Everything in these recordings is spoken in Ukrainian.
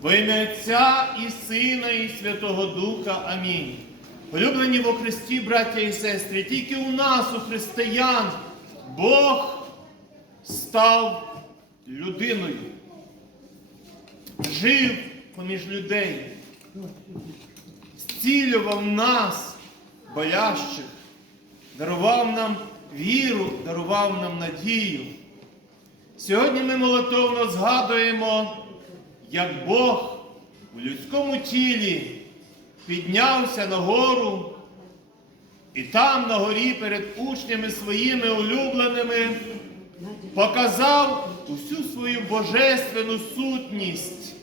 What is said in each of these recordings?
Во ім'я Отця і Сина, і Святого Духа. Амінь. Улюблені во Христі, браття і сестри, тільки у нас, у християн, Бог став людиною, жив поміж людей, зцілював нас, болящих, дарував нам віру, дарував нам надію. Сьогодні ми молитовно згадуємо, як Бог у людському тілі піднявся на гору і там на горі перед учнями своїми улюбленими показав усю свою божественну сутність.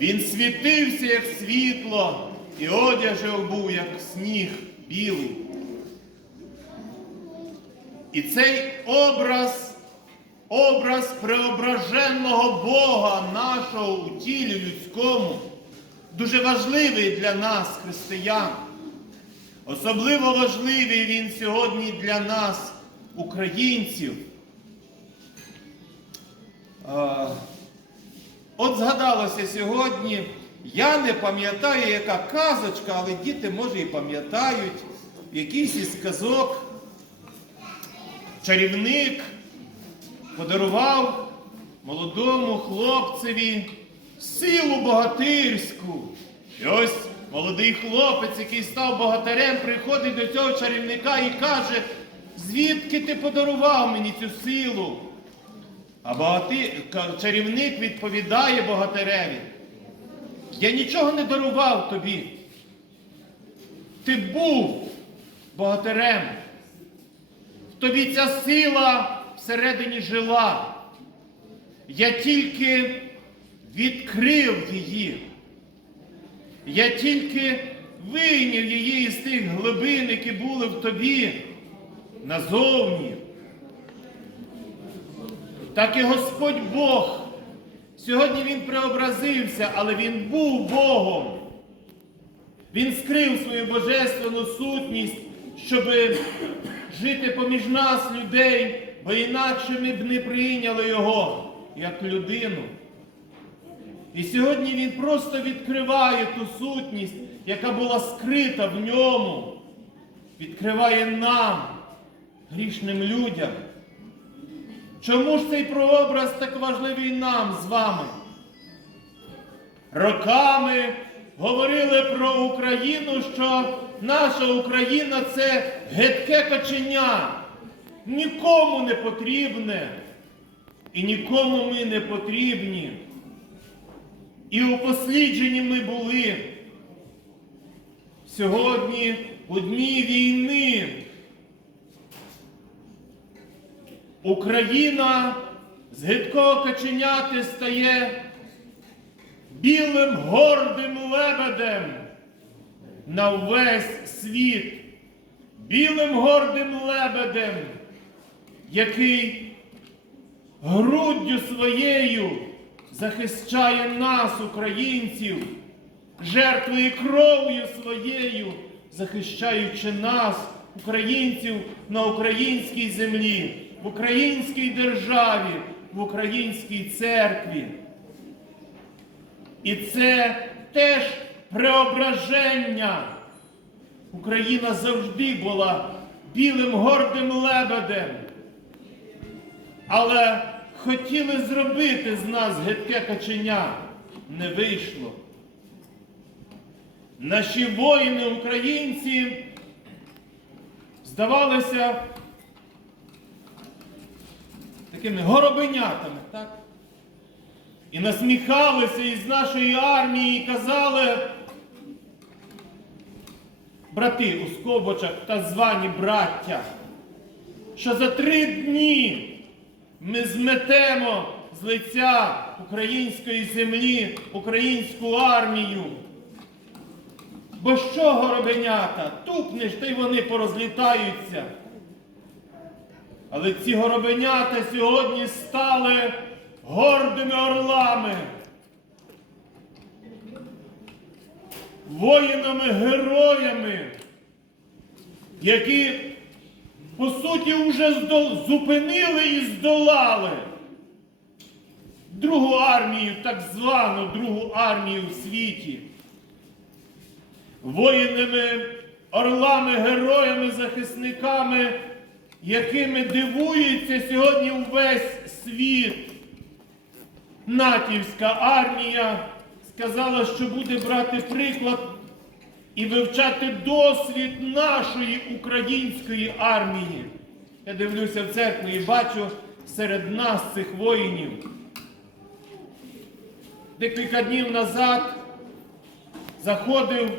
Він світився, як світло, і його був, як сніг білий. І цей образ, образ преображеного Бога нашого у тілі людському, дуже важливий для нас, християн. Особливо важливий він сьогодні для нас, українців. От згадалося сьогодні, я не пам'ятаю, яка казочка, але діти, може, і пам'ятають, якийсь із казок чарівник подарував молодому хлопцеві силу богатирську. І ось молодий хлопець, який став богатирем, приходить до цього чарівника і каже, звідки ти подарував мені цю силу? А багати... чарівник відповідає богатиреві. Я нічого не дарував тобі. Ти був богатирем. Тобі ця сила всередині жила. Я тільки відкрив її. Я тільки вийняв її із тих глибин, які були в тобі назовні. Так і Господь Бог. Сьогодні Він преобразився, але Він був Богом. Він скрив свою божественну сутність, щоб жити поміж нас, людей, бо інакше ми б не прийняли Його як людину. І сьогодні Він просто відкриває ту сутність, яка була скрита в ньому, відкриває нам, грішним людям. Чому ж цей прообраз так важливий нам з вами? Роками говорили про Україну, що наша Україна це гидке каченя, нікому не потрібне, і нікому ми не потрібні. І у послідженні ми були. Сьогодні у дні війни Україна з гидкого каченяти стає білим гордим лебедем на весь світ, білим гордим лебедем, який груддю своєю захищає нас, українців, жертвою кров'ю своєю, захищаючи нас, українців на українській землі, в українській державі, в українській церкві. І це теж преображення. Україна завжди була білим гордим лебедем. Але хотіли зробити з нас гидке каченя. Не вийшло. Наші воїни, українці, здавалися такими горобенятами, так? І насміхалися із нашої армії і казали, брати у скобочах та звані браття, що за три дні ми зметемо з лиця української землі українську армію. Бо що горобенята? Тупнеш, та й вони порозлітаються. Але ці горобенята сьогодні стали гордими орлами, воїнами-героями, які, по суті, вже зупинили і здолали другу армію, так звану другу армію в світі. Воїнами, орлами, героями, захисниками, якими дивується сьогодні увесь світ. Натівська армія сказала, що буде брати приклад і вивчати досвід нашої української армії. Я дивлюся в церкву і бачу серед нас цих воїнів. Декілька днів назад заходив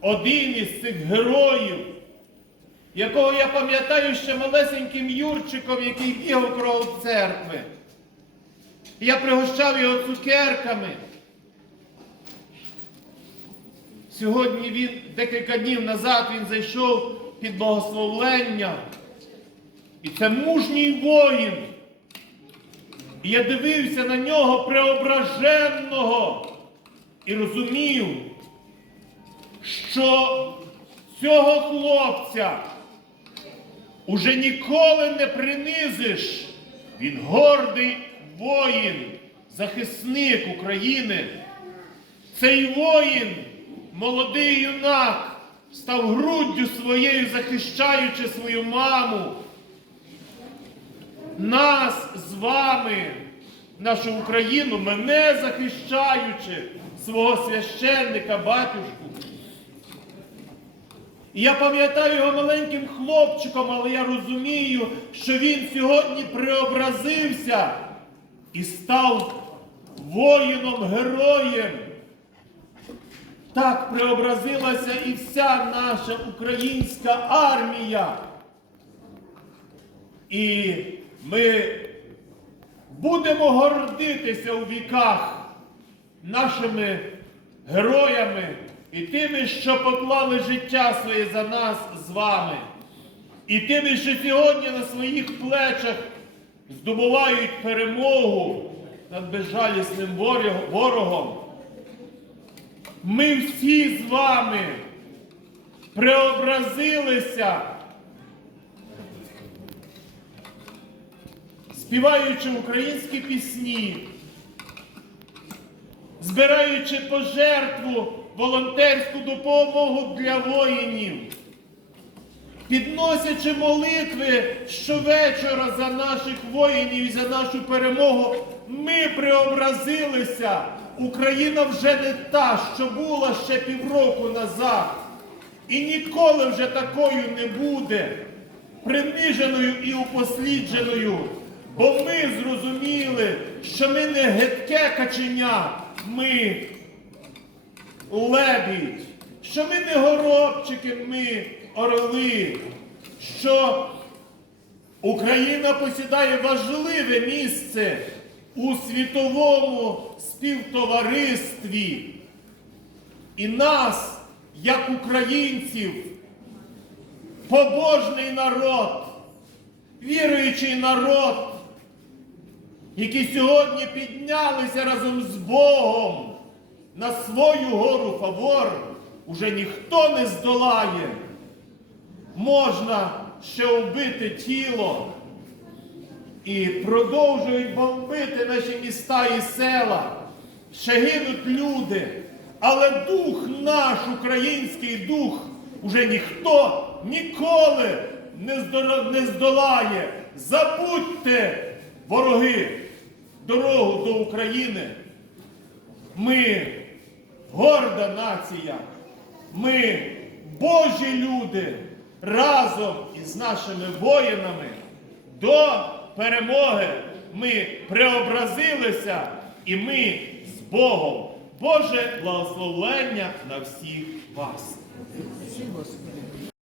один із цих героїв, якого я пам'ятаю ще малесеньким Юрчиком, який бігав кров церкви. Я пригощав його цукерками. Сьогодні він, декілька днів назад, він зайшов під благословлення. І це мужній воїн. І я дивився на нього преображенного і розумів, що цього хлопця уже ніколи не принизиш. Він гордий воїн, захисник України. Цей воїн, молодий юнак, став груддю своєю, захищаючи свою маму. Нас з вами, нашу Україну, мене захищаючи, свого священника, батюшку. Я пам'ятаю його маленьким хлопчиком, але я розумію, що він сьогодні преобразився і став воїном-героєм. Так преобразилася і вся наша українська армія. І ми будемо гордитися у віках нашими героями і тими, що поклали життя своє за нас з вами, і тими, що сьогодні на своїх плечах здобувають перемогу над безжалісним ворогом. Ми всі з вами преобразилися, співаючи українські пісні, збираючи пожертву, волонтерську допомогу для воїнів, підносячи молитви щовечора за наших воїнів і за нашу перемогу, ми преобразилися. Україна вже не та, що була ще півроку назад. І ніколи вже такою не буде, приниженою і упослідженою. Бо ми зрозуміли, що ми не гидке каченя, ми лебідь, що ми не горобчики, ми орли, що Україна посідає важливе місце у світовому співтоваристві. І нас, як українців, побожний народ, віруючий народ, які сьогодні піднялися разом з Богом на свою гору Фавор, уже ніхто не здолає. Можна ще вбити тіло і продовжують бомбити наші міста і села. Ще гинуть люди. Але дух наш, український дух, уже ніхто ніколи не, здолає. Забудьте, вороги, дорогу до України. Ми горда нація. Ми Божі люди разом із нашими воїнами до перемоги. Ми преобразилися і ми з Богом. Боже благословення на всіх вас.